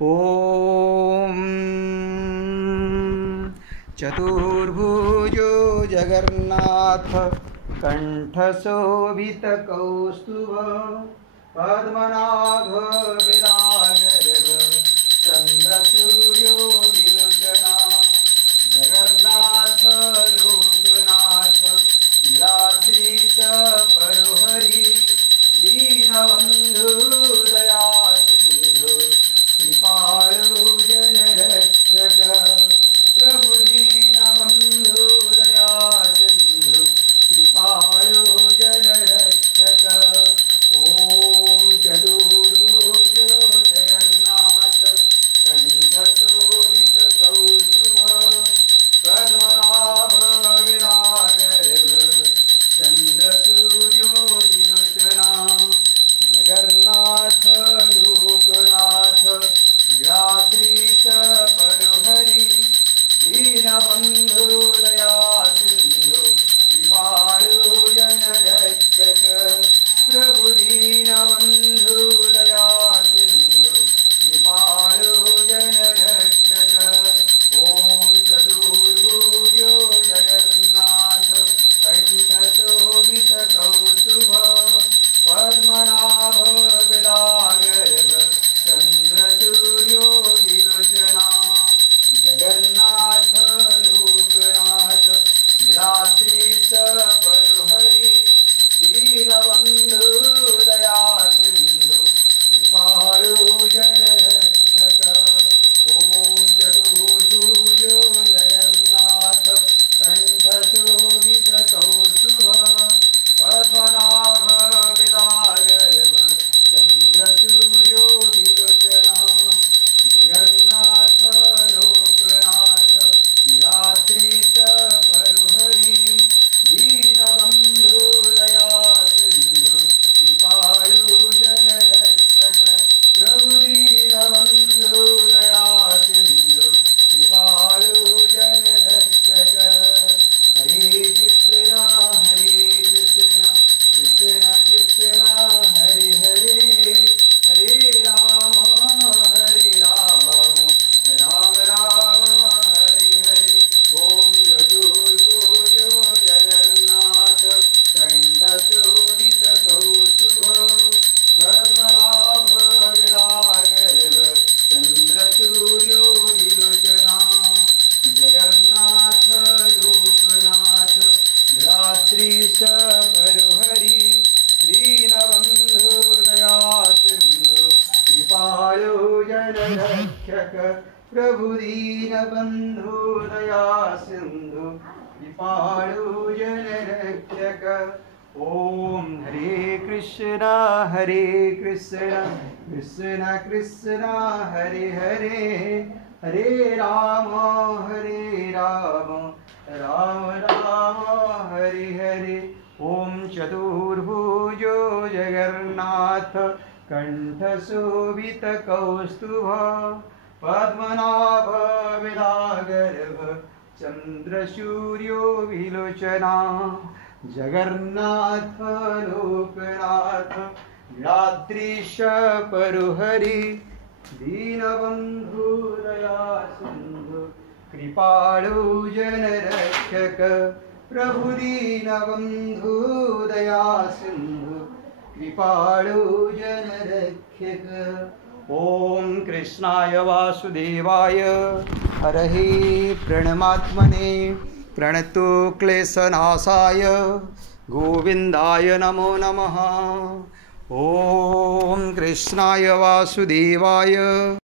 ॐ चतुर्भुजो जगन्नाथ कंठशोभितकौस्तुभ पद्मनाभ विराजर्भ चन्द्रसूर्यो विलोचना जगन्नाथ लोकनाथ नीलाद्रीश परोहरि दीनबन्धु दयासिन्धु कृपालु जनरक्षक प्रभु दीनबन्धु दयासिन्धु कृपालु जनरक्षक ॐ चतुर्भुजो जगन्नाथ कंठशोभितकौस्तुभ पद्मनाभ विराजर्भ चन्द्रसूर्यो विलोचना जगन्नाथ लोकनाथ नीलाद्रीश परोहरि दीनबन्धु दयासिन्धु कृपालु जनरक्षक प्रभु दीनबन्धु दयासिन्धु कृपालु जनरक्षक ॐ चतुर्भुजो जगन्नाथ कंठशोभितकौस्तुभ पद्मनाभ विराजर्भ चन्द्रसूर्यो विलोचना जगन्नाथ लोकनाथ नीलाद्रीश परोहरि दीनबन्धु दयासिन्धु कृपालु जनरक्षक ॐ चतुर्भुजो जगन्नाथ कंठशोभितकौस्तुभ पद्मनाभ विराजर्भ चन्द्रसूर्यो विलोचना जगन्नाथ लोकनाथ नीलाद्रीश परोहरि दीनबन्धु दयासिन्धु कृपालु जनरक्षक प्रभु दीनबन्धु दयासिन्धु कृपालु जनरक्षक हरे कृष्ण कृष्ण कृष्ण हरे हरे हरे राम राम राम हरे हरे ॐ चतुर्भुजो जगन्नाथ कंठशोभितकौस्तुभ पद्मनाभ विराजर्भ चन्द्रसूर्यो विलोचना जगन्नाथ लोकनाथ नीलाद्रीश परोहरि दीनबन्धु दयासिन्धु कृपालु जनरक्षक प्रभु दीनबन्धु दयासिन्धु कृपालु जनरक्षक ॐ हरे कृष्ण कृष्ण कृष्ण हरे हरे हरे राम राम राम हरे हरे ॐ चतुर्भुजो जगन्नाथ कंठशोभितकौस्तुभ पद्मनाभ विराजर्भ चन्द्रसूर्यो विलोचना जगन्नाथ लोकनाथ नीलाद्रीश परोहरि दीनबन्धु दयासिन्धु कृपालु जनरक्षक प्रभु दीनबन्धु दयासिन्धु कृपालु जनरक्षक ॐ कृष्णाय वासुदेवाय हरहि प्रणमात्मने प्रणतो क्लेशनाशाय गोविन्दाय नमो नमः ॐ कृष्णाय वासुदेवाय